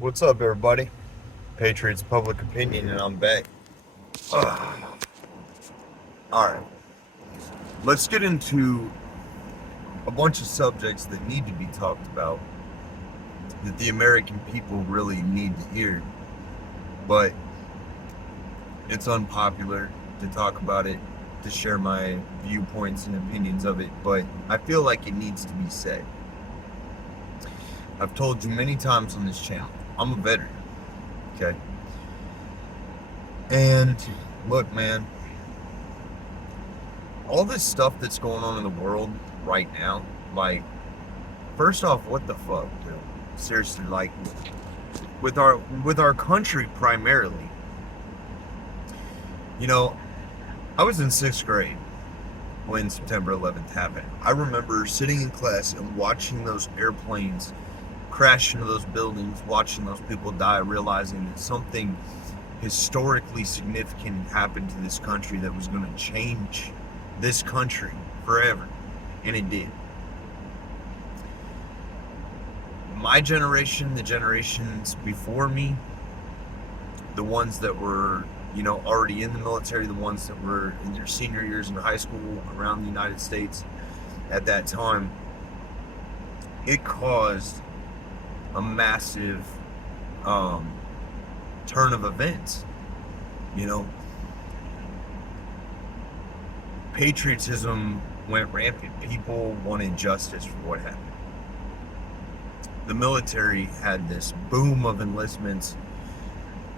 What's up, everybody? Patriots Public Opinion, and I'm back. All right, let's get into a bunch of subjects that need to be talked about that the American people really need to hear, but it's unpopular to talk about it, to share my viewpoints and opinions of it, but I feel like it needs to be said. I've told you many times on this channel, I'm a veteran, okay? And look, man, all this stuff that's going on in the world right now, like, first off, what the fuck, dude? Seriously, like, with our country primarily, you know, I was in 6th grade when September 11th happened. I remember sitting in class and watching those airplanes crash into those buildings, watching those people die, realizing that something historically significant happened to this country that was going to change this country forever. And it did. My generation, the generations before me, the ones that were, already in the military, the ones that were in their senior years in high school around the United States at that time, it caused a massive turn of events. Patriotism went rampant. People wanted justice for what happened. The military had this boom of enlistments,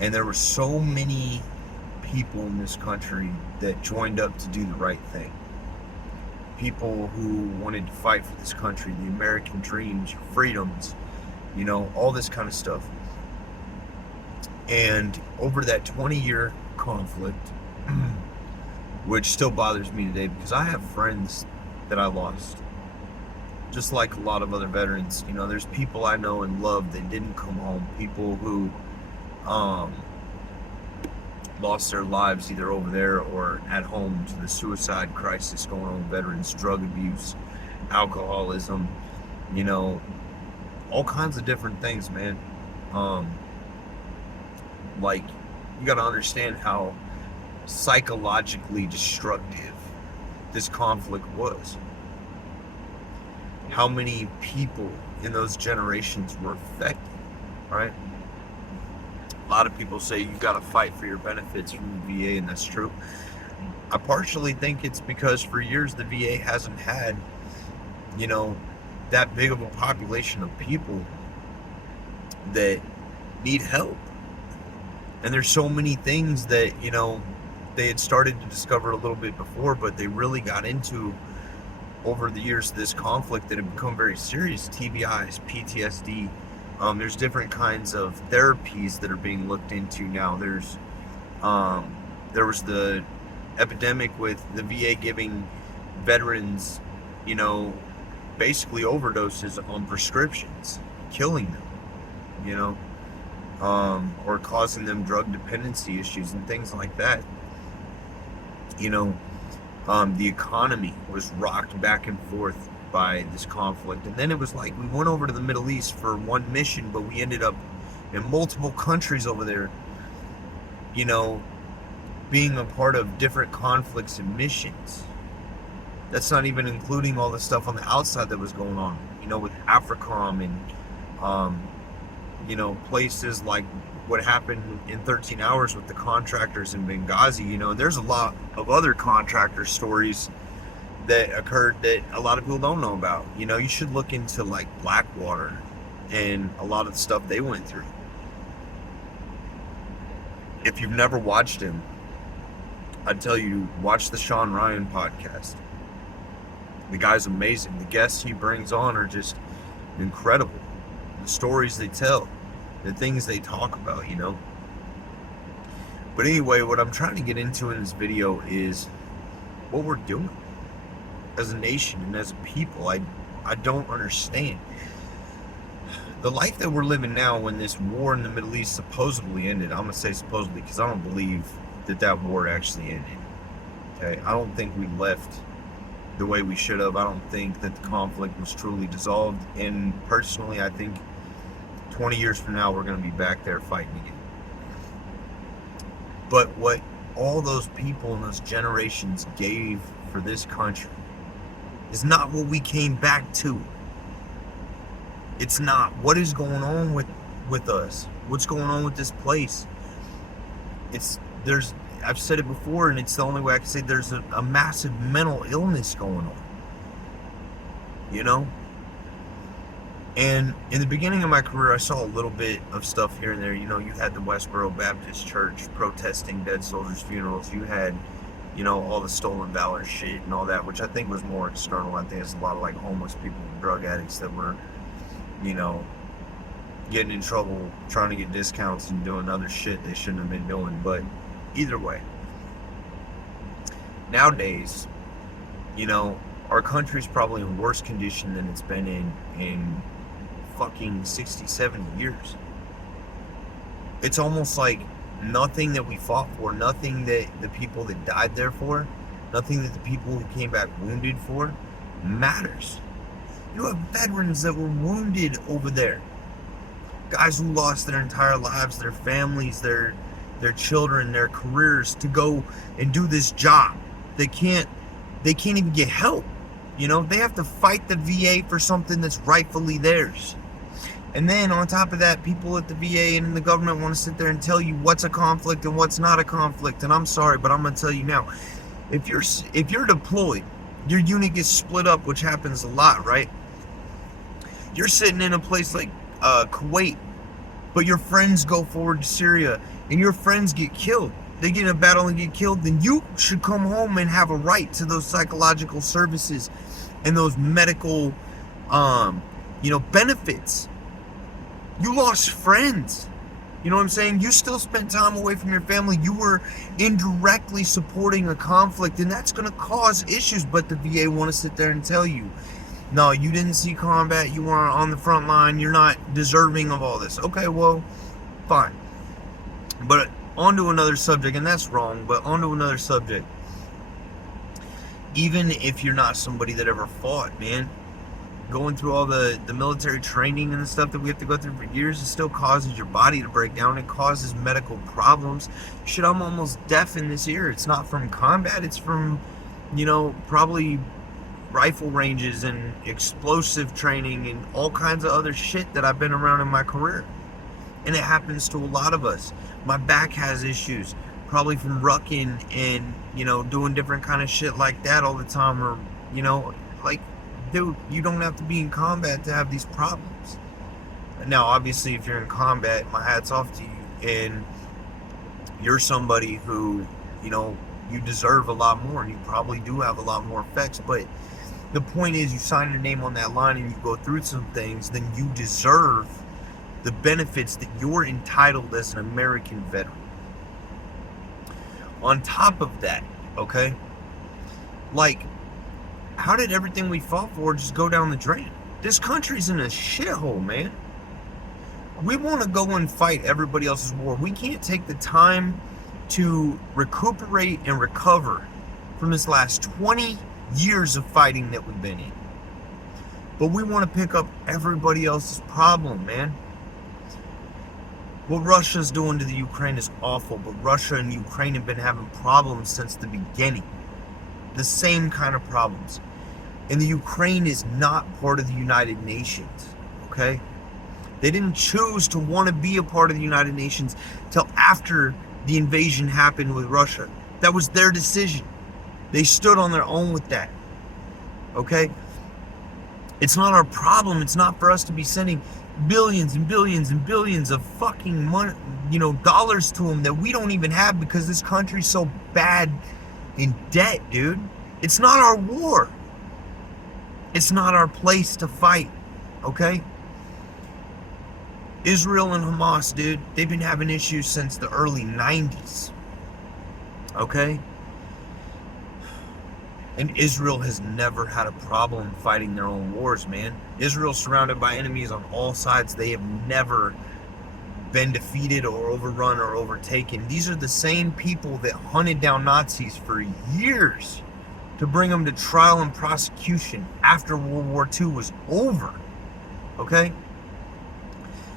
and there were so many people in this country that joined up to do the right thing. People who wanted to fight for this country, the American dreams, freedoms, all this kind of stuff. And over that 20-year conflict, which still bothers me today because I have friends that I lost. Just like a lot of other veterans, there's people I know and love that didn't come home. People who lost their lives either over there or at home to the suicide crisis going on with veterans, drug abuse, alcoholism, all kinds of different things, man. Like, you got to understand how psychologically destructive this conflict was. How many people in those generations were affected, right? A lot of people say you got to fight for your benefits from the VA, and that's true. I partially think it's because for years the VA hasn't had, that big of a population of people that need help. And there's so many things that, they had started to discover a little bit before, but they really got into over the years of this conflict that have become very serious. TBIs, PTSD. There's different kinds of therapies that are being looked into now. There was the epidemic with the VA giving veterans, basically overdoses on prescriptions, killing them, or causing them drug dependency issues and things like that. The economy was rocked back and forth by this conflict. And then it was like we went over to the Middle East for one mission, but we ended up in multiple countries over there, being a part of different conflicts and missions. That's not even including all the stuff on the outside that was going on, with AFRICOM and, places like what happened in 13 hours with the contractors in Benghazi. There's a lot of other contractor stories that occurred that a lot of people don't know about. You should look into like Blackwater and a lot of the stuff they went through. If you've never watched him, I'd tell you, watch the Sean Ryan podcast. The guy's amazing. The guests he brings on are just incredible. The stories they tell, the things they talk about, But anyway, what I'm trying to get into in this video is what we're doing as a nation and as a people. I don't understand. The life that we're living now, when this war in the Middle East supposedly ended, I'm going to say supposedly because I don't believe that war actually ended. Okay, I don't think we left the way we should have. I don't think that the conflict was truly dissolved. And personally, I think 20 years from now, we're going to be back there fighting again. But what all those people and those generations gave for this country is not what we came back to. It's not. What is going on with us? What's going on with this place? I've said it before, and it's the only way I can say, there's a massive mental illness going on. You know? And in the beginning of my career, I saw a little bit of stuff here and there. You know, you had the Westboro Baptist Church protesting dead soldiers' funerals. You had, you know, all the stolen valor shit and all that, which I think was more external. I think it's a lot of like homeless people and drug addicts that were, you know, getting in trouble, trying to get discounts and doing other shit they shouldn't have been doing. But either way, nowadays, you know, our country's probably in worse condition than it's been in fucking 60, 70 years. It's almost like nothing that we fought for, nothing that the people that died there for, nothing that the people who came back wounded for matters. You have veterans that were wounded over there. Guys who lost their entire lives, their families, their children, their careers to go and do this job. They can't even get help. You know, they have to fight the VA for something that's rightfully theirs. And then on top of that, people at the VA and in the government want to sit there and tell you what's a conflict and what's not a conflict. And I'm sorry, but I'm going to tell you now, if you're deployed, your unit gets split up, which happens a lot, right? You're sitting in a place like Kuwait, but your friends go forward to Syria and your friends get killed. They get in a battle and get killed, then you should come home and have a right to those psychological services and those medical, benefits. You lost friends. You know what I'm saying? You still spent time away from your family. You were indirectly supporting a conflict, and that's going to cause issues. But the VA want to sit there and tell you, no, you didn't see combat. You weren't on the front line. You're not deserving of all this. Okay, well, fine. But on to another subject, and that's wrong, but on to another subject. Even if you're not somebody that ever fought, man, going through all the military training and the stuff that we have to go through for years, it still causes your body to break down. It causes medical problems. Shit, I'm almost deaf in this ear. It's not from combat. It's from, probably rifle ranges and explosive training and all kinds of other shit that I've been around in my career. And it happens to a lot of us. My back has issues, probably from rucking and, doing different kind of shit like that all the time. Or, dude, you don't have to be in combat to have these problems. Now, obviously, if you're in combat, my hat's off to you. And you're somebody who, you deserve a lot more. And you probably do have a lot more effects. But the point is, you sign your name on that line and you go through some things, then you deserve the benefits that you're entitled as an American veteran. On top of that, okay, how did everything we fought for just go down the drain? This country's in a shithole, man. We want to go and fight everybody else's war. We can't take the time to recuperate and recover from this last 20 years of fighting that we've been in. But we want to pick up everybody else's problem, man. What Russia's doing to the Ukraine is awful, but Russia and Ukraine have been having problems since the beginning. The same kind of problems. And the Ukraine is not part of the United Nations, okay? They didn't choose to want to be a part of the United Nations till after the invasion happened with Russia. That was their decision. They stood on their own with that, okay? It's not our problem. It's not for us to be sending billions and billions and billions of fucking money, dollars to them that we don't even have because this country's so bad in debt, dude. It's not our war. It's not our place to fight, okay? Israel and Hamas, dude, they've been having issues since the early 90s, okay? And Israel has never had a problem fighting their own wars, man. Israel's surrounded by enemies on all sides. They have never been defeated or overrun or overtaken. These are the same people that hunted down Nazis for years to bring them to trial and prosecution after World War II was over. Okay?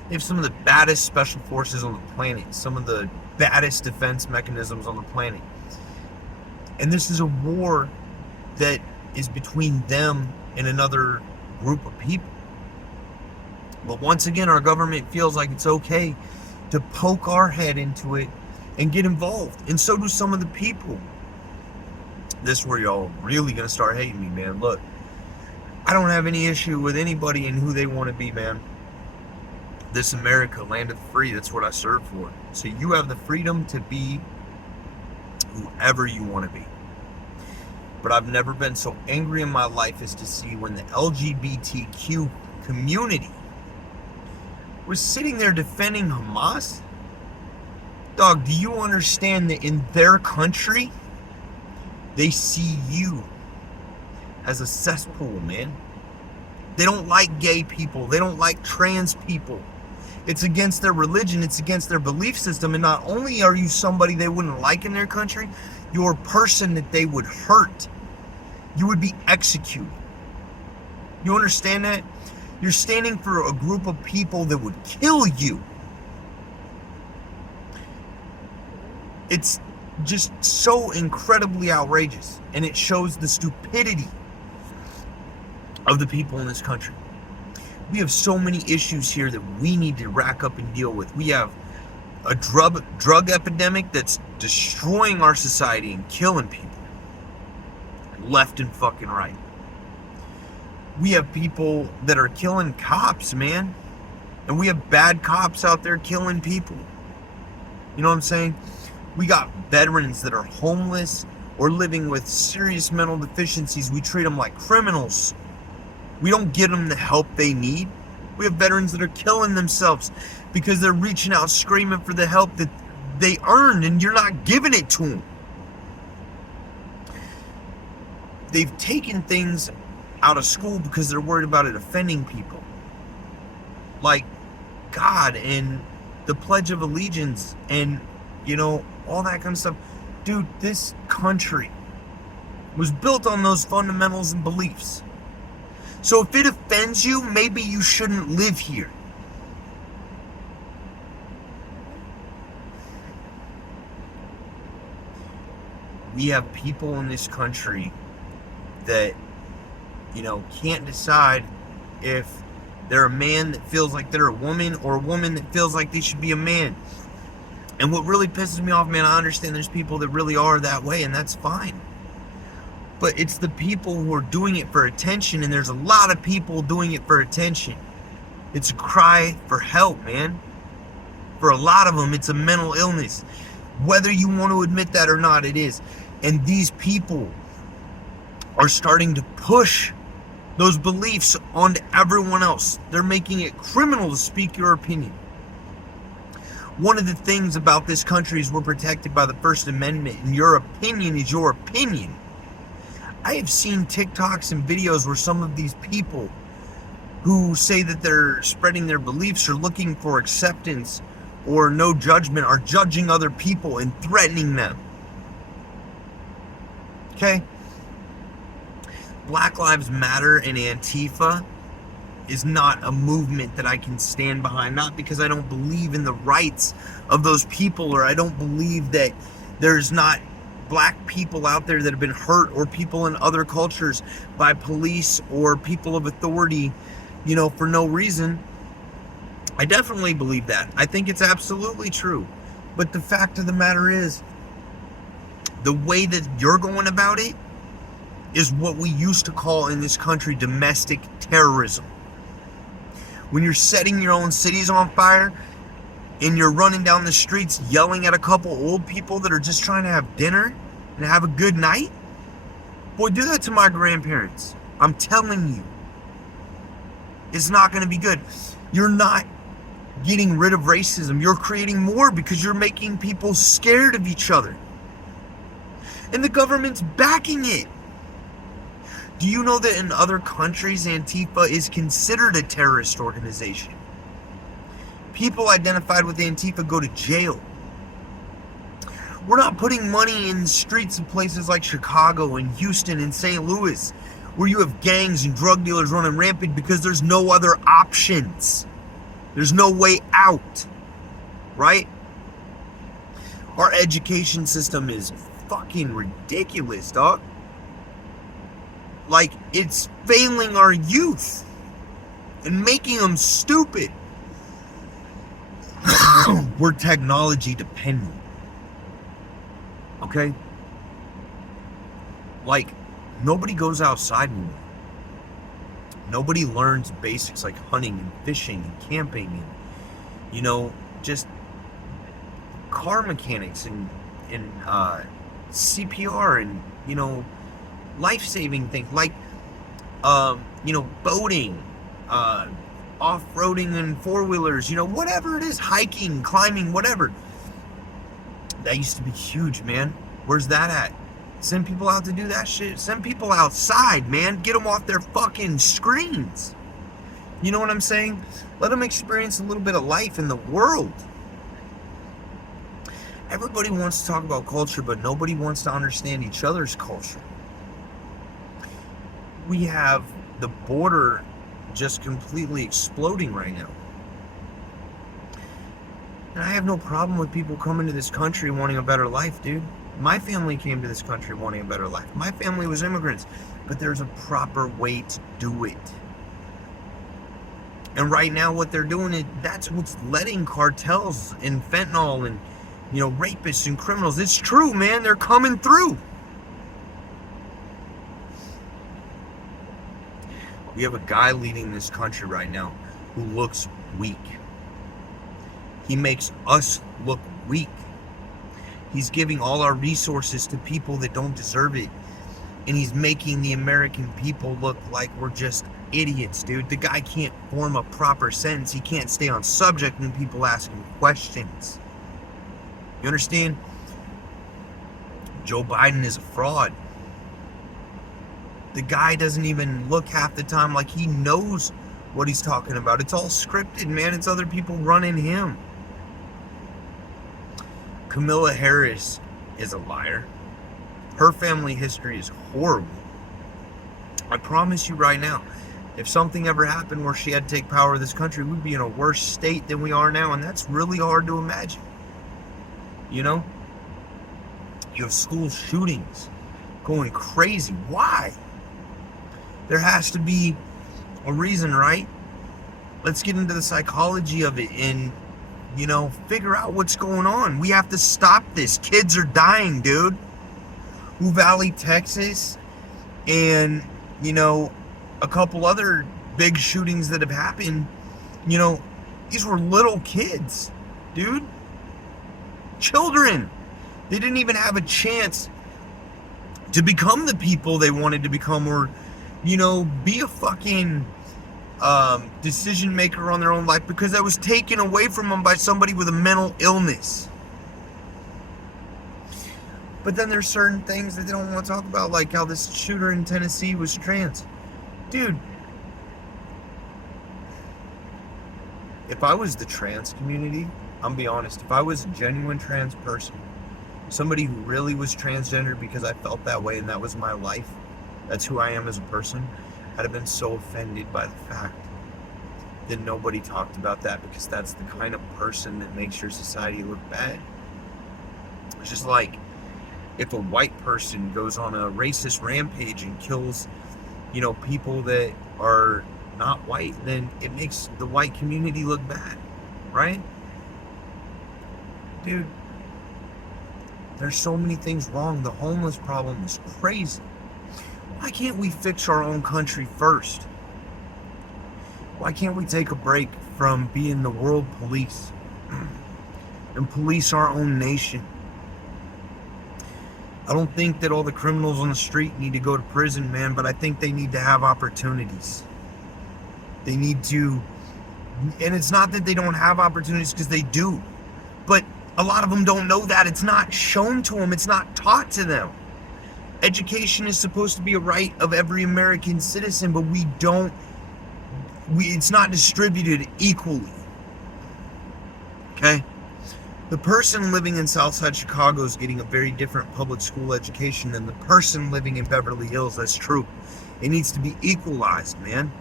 They have some of the baddest special forces on the planet, some of the baddest defense mechanisms on the planet. And this is a war that is between them and another group of people. But once again, our government feels like it's okay to poke our head into it and get involved. And so do some of the people. This is where y'all really gonna start hating me, man. Look, I don't have any issue with anybody and who they want to be, man. This America, land of the free, that's what I serve for. So you have the freedom to be whoever you want to be. But I've never been so angry in my life as to see when the LGBTQ community was sitting there defending Hamas. Dog, do you understand that in their country, they see you as a cesspool, man? They don't like gay people. They don't like trans people. It's against their religion. It's against their belief system. And not only are you somebody they wouldn't like in their country, you're a person that they would hurt. You would be executed. You understand that? You're standing for a group of people that would kill you. It's just so incredibly outrageous. And it shows the stupidity of the people in this country. We have so many issues here that we need to rack up and deal with. We have a drug epidemic that's destroying our society and killing people left and fucking right. We have people that are killing cops, man. And we have bad cops out there killing people. You know what I'm saying? We got veterans that are homeless or living with serious mental deficiencies. We treat them like criminals. We don't give them the help they need. We have veterans that are killing themselves because they're reaching out screaming for the help that they earned and you're not giving it to them. They've taken things out of school because they're worried about it offending people. Like God and the Pledge of Allegiance and, you know, all that kind of stuff. Dude, this country was built on those fundamentals and beliefs. So if it offends you, maybe you shouldn't live here. We have people in this country that, you know, can't decide if they're a man that feels like they're a woman or a woman that feels like they should be a man. And what really pisses me off, man, I understand there's people that really are that way, and that's fine. But it's the people who are doing it for attention, and there's a lot of people doing it for attention. It's a cry for help, man. For a lot of them, it's a mental illness. Whether you want to admit that or not, it is. And these people are starting to push those beliefs onto everyone else. They're making it criminal to speak your opinion. One of the things about this country is we're protected by the First Amendment, and your opinion is your opinion. I have seen TikToks and videos where some of these people who say that they're spreading their beliefs or looking for acceptance or no judgment are judging other people and threatening them. Okay? Black Lives Matter and Antifa is not a movement that I can stand behind. Not because I don't believe in the rights of those people, or I don't believe that there's not black people out there that have been hurt, or people in other cultures by police or people of authority, you know, for no reason. I definitely believe that. I think it's absolutely true. But the fact of the matter is, the way that you're going about it is what we used to call in this country domestic terrorism. When you're setting your own cities on fire and you're running down the streets yelling at a couple old people that are just trying to have dinner and have a good night, boy, do that to my grandparents. I'm telling you, it's not going to be good. You're not getting rid of racism. You're creating more because you're making people scared of each other. And the government's backing it. Do you know that in other countries, Antifa is considered a terrorist organization? People identified with Antifa go to jail. We're not putting money in the streets of places like Chicago and Houston and St. Louis, where you have gangs and drug dealers running rampant because there's no other options. There's no way out, right? Our education system is fucking ridiculous, dog. Like, it's failing our youth and making them stupid. We're technology dependent. Okay? Like, nobody goes outside anymore. Nobody learns basics like hunting and fishing and camping and, just car mechanics and CPR and, life-saving things like, boating, off-roading and four-wheelers, whatever it is, hiking, climbing, whatever. That used to be huge, man. Where's that at? Send people out to do that shit. Send people outside, man. Get them off their fucking screens. You know what I'm saying? Let them experience a little bit of life in the world. Everybody wants to talk about culture, but nobody wants to understand each other's culture. We have the border just completely exploding right now. And I have no problem with people coming to this country wanting a better life, dude. My family came to this country wanting a better life. My family was immigrants, but there's a proper way to do it. And right now what they're doing is that's what's letting cartels and fentanyl and, rapists and criminals. It's true, man. They're coming through. We have a guy leading this country right now who looks weak. He makes us look weak. He's giving all our resources to people that don't deserve it. And he's making the American people look like we're just idiots, dude. The guy can't form a proper sentence. He can't stay on subject when people ask him questions. You understand? Joe Biden is a fraud. The guy doesn't even look half the time like he knows what he's talking about. It's all scripted, man. It's other people running him. Kamala Harris is a liar. Her family history is horrible. I promise you right now, if something ever happened where she had to take power of this country, we'd be in a worse state than we are now, and that's really hard to imagine. You have school shootings going crazy. Why? There has to be a reason, right? Let's get into the psychology of it and figure out what's going on. We have to stop this. Kids are dying, dude. Uvalde, Texas, and, a couple other big shootings that have happened, these were little kids, dude. Children. They didn't even have a chance to become the people they wanted to become or, be a fucking decision maker on their own life because that was taken away from them by somebody with a mental illness. But then there's certain things that they don't want to talk about, like how this shooter in Tennessee was trans. Dude, if I was the trans community, I'm be honest, if I was a genuine trans person, somebody who really was transgender because I felt that way and that was my life, that's who I am as a person, I'd have been so offended by the fact that nobody talked about that because that's the kind of person that makes your society look bad. It's just like if a white person goes on a racist rampage and kills, people that are not white, then it makes the white community look bad, right? Dude, there's so many things wrong. The homeless problem is crazy. Why can't we fix our own country first? Why can't we take a break from being the world police and police our own nation? I don't think that all the criminals on the street need to go to prison, man, but I think they need to have opportunities. They need to, and it's not that they don't have opportunities because they do, but a lot of them don't know that. It's not shown to them. It's not taught to them. Education is supposed to be a right of every American citizen, but it's not distributed equally. Okay? The person living in Southside Chicago is getting a very different public school education than the person living in Beverly Hills. That's true. It needs to be equalized, man.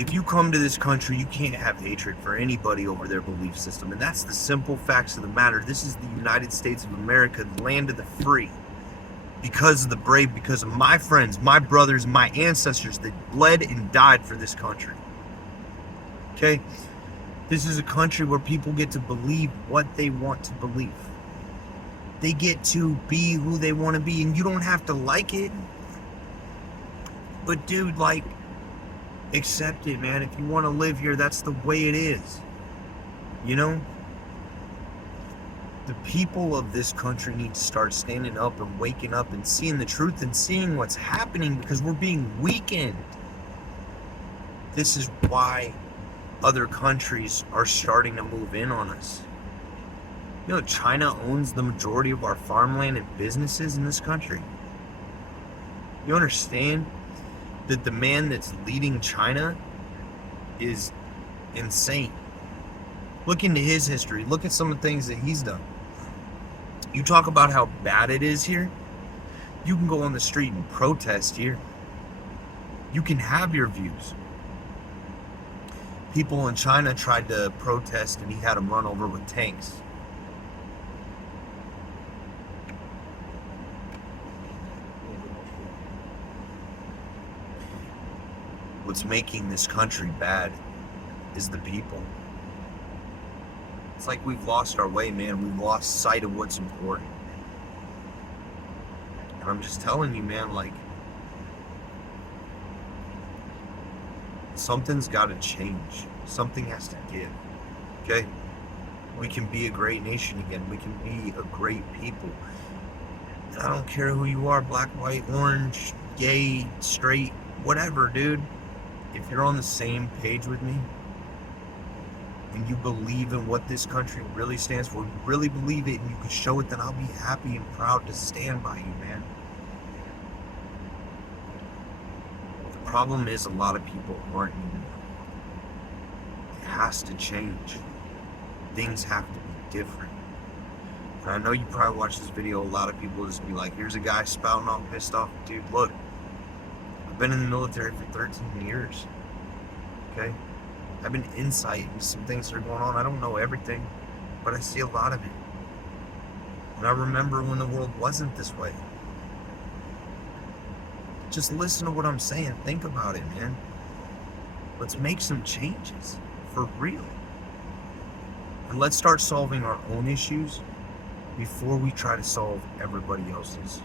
If you come to this country, you can't have hatred for anybody over their belief system. And that's the simple facts of the matter. This is the United States of America, the land of the free. Because of the brave, because of my friends, my brothers, my ancestors that bled and died for this country. Okay? This is a country where people get to believe what they want to believe. They get to be who they want to be, and you don't have to like it. But dude, like, accept it, man. If you want to live here, that's the way it is. You know? The people of this country need to start standing up and waking up and seeing the truth and seeing what's happening, because we're being weakened. This is why other countries are starting to move in on us. You know, China owns the majority of our farmland and businesses in this country. You understand that the man that's leading China is insane. Look into his history. Look at some of the things that he's done. You talk about how bad it is here. You can go on the street and protest here. You can have your views. People in China tried to protest and he had them run over with tanks. What's making this country bad is the people. It's like we've lost our way, man. We've lost sight of what's important. And I'm just telling you, man, like, something's got to change. Something has to give. Okay? We can be a great nation again. We can be a great people. And I don't care who you are, black, white, orange, gay, straight, whatever, dude. If you're on the same page with me, and you believe in what this country really stands for, you really believe it, and you can show it, then I'll be happy and proud to stand by you, man. The problem is a lot of people aren't anymore. It has to change. Things have to be different. And I know you probably watch this video, a lot of people just be like, here's a guy spouting off, pissed off. Dude, look, I've been in the military for 13 years. Okay? I've been insight into some things that are going on. I don't know everything, but I see a lot of it. And I remember when the world wasn't this way. Just listen to what I'm saying. Think about it, man. Let's make some changes. For real. And let's start solving our own issues before we try to solve everybody else's.